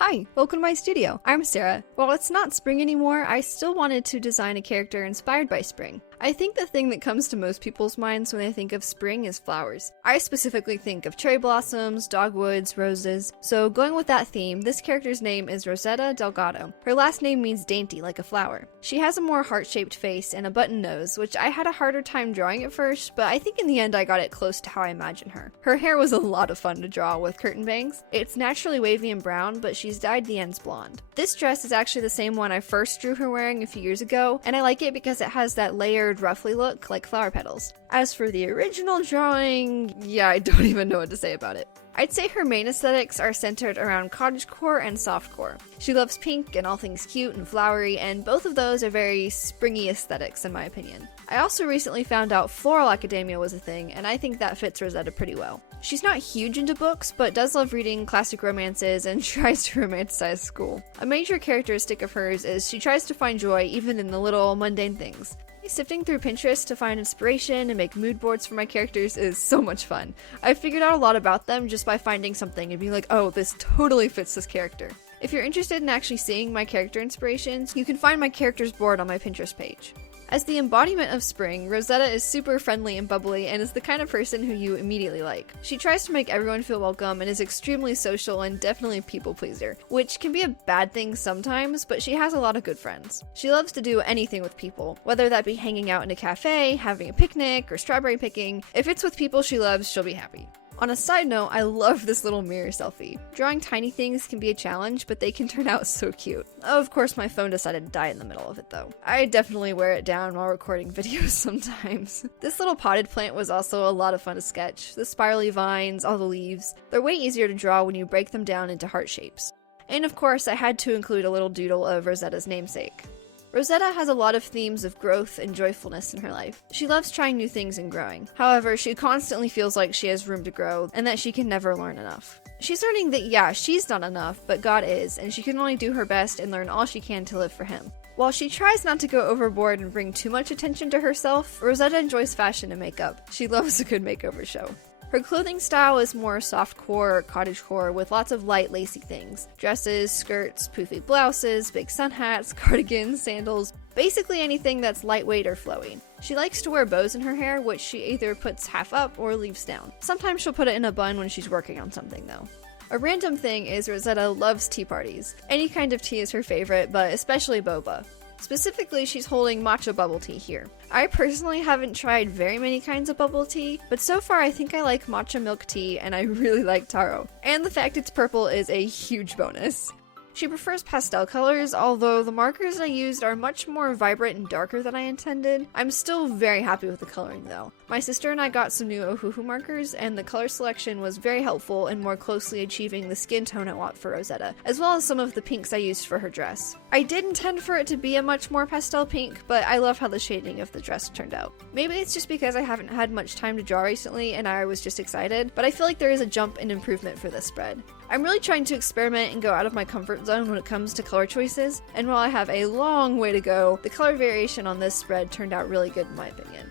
Hi, welcome to my studio. I'm Sarah. While it's not spring anymore, I still wanted to design a character inspired by spring. I think the thing that comes to most people's minds when they think of spring is flowers. I specifically think of cherry blossoms, dogwoods, roses. So going with that theme, this character's name is Rosetta Delgado. Her last name means dainty, like a flower. She has a more heart-shaped face and a button nose, which I had a harder time drawing at first, but I think in the end I got it close to how I imagine her. Her hair was a lot of fun to draw with curtain bangs. It's naturally wavy and brown, but she's dyed the ends blonde. This dress is actually the same one I first drew her wearing a few years ago, and I like it because it has that layered, ruffly look like flower petals. As for the original drawing, yeah, I don't even know what to say about it. I'd say her main aesthetics are centered around cottagecore and softcore. She loves pink and all things cute and flowery, and both of those are very springy aesthetics in my opinion. I also recently found out floral academia was a thing, and I think that fits Rosetta pretty well. She's not huge into books, but does love reading classic romances and tries to romanticize school. A major characteristic of hers is she tries to find joy even in the little mundane things. Sifting through Pinterest to find inspiration and make mood boards for my characters is so much fun. I figured out a lot about them just by finding something and being like, oh, this totally fits this character. If you're interested in actually seeing my character inspirations, you can find my characters board on my Pinterest page. As the embodiment of spring, Rosetta is super friendly and bubbly and is the kind of person who you immediately like. She tries to make everyone feel welcome and is extremely social and definitely a people pleaser, which can be a bad thing sometimes, but she has a lot of good friends. She loves to do anything with people, whether that be hanging out in a cafe, having a picnic, or strawberry picking. If it's with people she loves, she'll be happy. On a side note, I love this little mirror selfie. Drawing tiny things can be a challenge, but they can turn out so cute. Of course, my phone decided to die in the middle of it though. I definitely wear it down while recording videos sometimes. This little potted plant was also a lot of fun to sketch. The spirally vines, all the leaves. They're way easier to draw when you break them down into heart shapes. And of course, I had to include a little doodle of Rosetta's namesake. Rosetta has a lot of themes of growth and joyfulness in her life. She loves trying new things and growing. However, she constantly feels like she has room to grow and that she can never learn enough. She's learning that yeah, she's not enough, but God is, and she can only do her best and learn all she can to live for him. While she tries not to go overboard and bring too much attention to herself, Rosetta enjoys fashion and makeup. She loves a good makeover show. Her clothing style is more softcore or cottagecore with lots of light, lacy things. Dresses, skirts, poofy blouses, big sun hats, cardigans, sandals, basically anything that's lightweight or flowy. She likes to wear bows in her hair, which she either puts half up or leaves down. Sometimes she'll put it in a bun when she's working on something though. A random thing is Rosetta loves tea parties. Any kind of tea is her favorite, but especially boba. Specifically, she's holding matcha bubble tea here. I personally haven't tried very many kinds of bubble tea, but so far I think I like matcha milk tea and I really like taro. And the fact it's purple is a huge bonus. She prefers pastel colors, although the markers I used are much more vibrant and darker than I intended. I'm still very happy with the coloring though. My sister and I got some new Ohuhu markers, and the color selection was very helpful in more closely achieving the skin tone I want for Rosetta, as well as some of the pinks I used for her dress. I did intend for it to be a much more pastel pink, but I love how the shading of the dress turned out. Maybe it's just because I haven't had much time to draw recently and I was just excited, but I feel like there is a jump in improvement for this spread. I'm really trying to experiment and go out of my comfort zone when it comes to color choices, and while I have a long way to go, the color variation on this spread turned out really good in my opinion.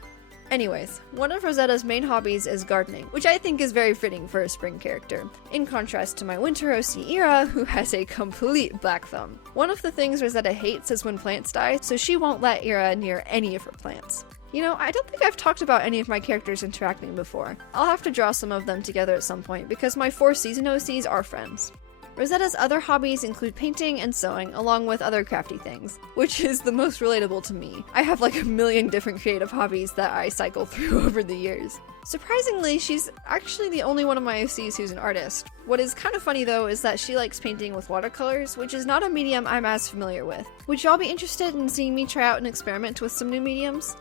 Anyways, one of Rosetta's main hobbies is gardening, which I think is very fitting for a spring character, in contrast to my winter OC Ira, who has a complete black thumb. One of the things Rosetta hates is when plants die, so she won't let Ira near any of her plants. You know, I don't think I've talked about any of my characters interacting before. I'll have to draw some of them together at some point because my 4 season OCs are friends. Rosetta's other hobbies include painting and sewing, along with other crafty things, which is the most relatable to me. I have like a million different creative hobbies that I cycle through over the years. Surprisingly, she's actually the only one of my OCs who's an artist. What is kind of funny though is that she likes painting with watercolors, which is not a medium I'm as familiar with. Would y'all be interested in seeing me try out and experiment with some new mediums?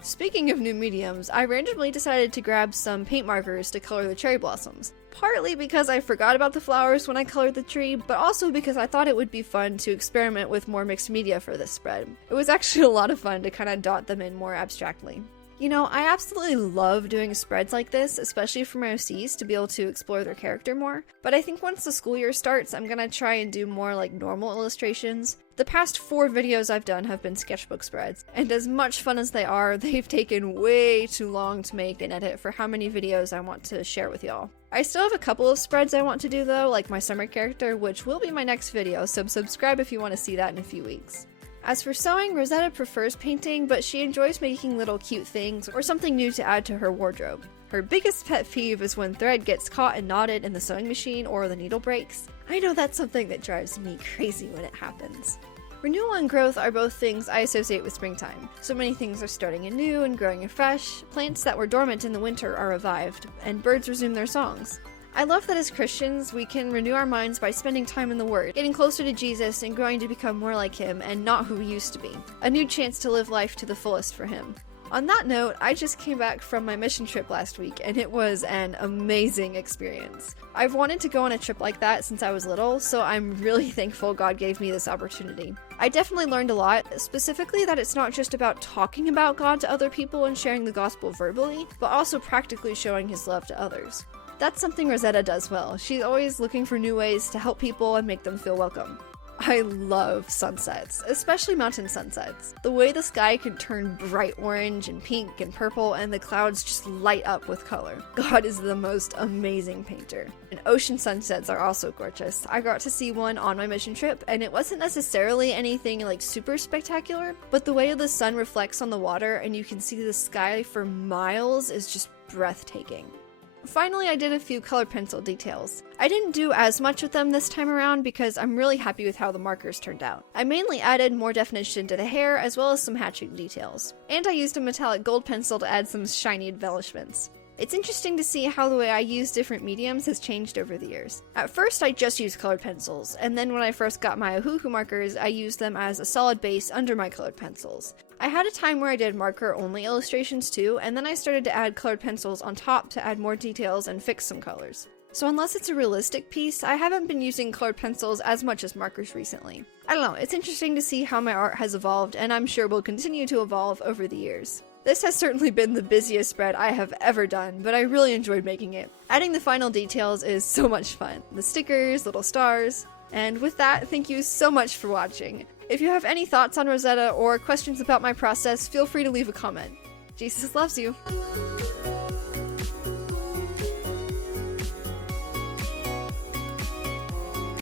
Speaking of new mediums, I randomly decided to grab some paint markers to color the cherry blossoms. Partly because I forgot about the flowers when I colored the tree, but also because I thought it would be fun to experiment with more mixed media for this spread. It was actually a lot of fun to kind of dot them in more abstractly. You know, I absolutely love doing spreads like this, especially for my OCs to be able to explore their character more, but I think once the school year starts, I'm gonna try and do more like normal illustrations. The past 4 videos I've done have been sketchbook spreads, and as much fun as they are, they've taken way too long to make and edit for how many videos I want to share with y'all. I still have a couple of spreads I want to do though, like my summer character, which will be my next video, so subscribe if you want to see that in a few weeks. As for sewing, Rosetta prefers painting, but she enjoys making little cute things or something new to add to her wardrobe. Her biggest pet peeve is when thread gets caught and knotted in the sewing machine or the needle breaks. I know that's something that drives me crazy when it happens. Renewal and growth are both things I associate with springtime. So many things are starting anew and growing afresh, plants that were dormant in the winter are revived, and birds resume their songs. I love that as Christians, we can renew our minds by spending time in the Word, getting closer to Jesus and growing to become more like Him and not who we used to be. A new chance to live life to the fullest for Him. On that note, I just came back from my mission trip last week and it was an amazing experience. I've wanted to go on a trip like that since I was little, so I'm really thankful God gave me this opportunity. I definitely learned a lot, specifically that it's not just about talking about God to other people and sharing the gospel verbally, but also practically showing His love to others. That's something Rosetta does well. She's always looking for new ways to help people and make them feel welcome. I love sunsets, especially mountain sunsets. The way the sky can turn bright orange and pink and purple and the clouds just light up with color. God is the most amazing painter. And ocean sunsets are also gorgeous. I got to see one on my mission trip and it wasn't necessarily anything like super spectacular, but the way the sun reflects on the water and you can see the sky for miles is just breathtaking. Finally, I did a few colored pencil details. I didn't do as much with them this time around because I'm really happy with how the markers turned out. I mainly added more definition to the hair as well as some hatching details. And I used a metallic gold pencil to add some shiny embellishments. It's interesting to see how the way I use different mediums has changed over the years. At first, I just used colored pencils, and then when I first got my Ohuhu markers, I used them as a solid base under my colored pencils. I had a time where I did marker-only illustrations too, and then I started to add colored pencils on top to add more details and fix some colors. So unless it's a realistic piece, I haven't been using colored pencils as much as markers recently. I don't know, it's interesting to see how my art has evolved, and I'm sure will continue to evolve over the years. This has certainly been the busiest spread I have ever done, but I really enjoyed making it. Adding the final details is so much fun. The stickers, little stars. And with that, thank you so much for watching. If you have any thoughts on Rosetta or questions about my process, feel free to leave a comment. Jesus loves you.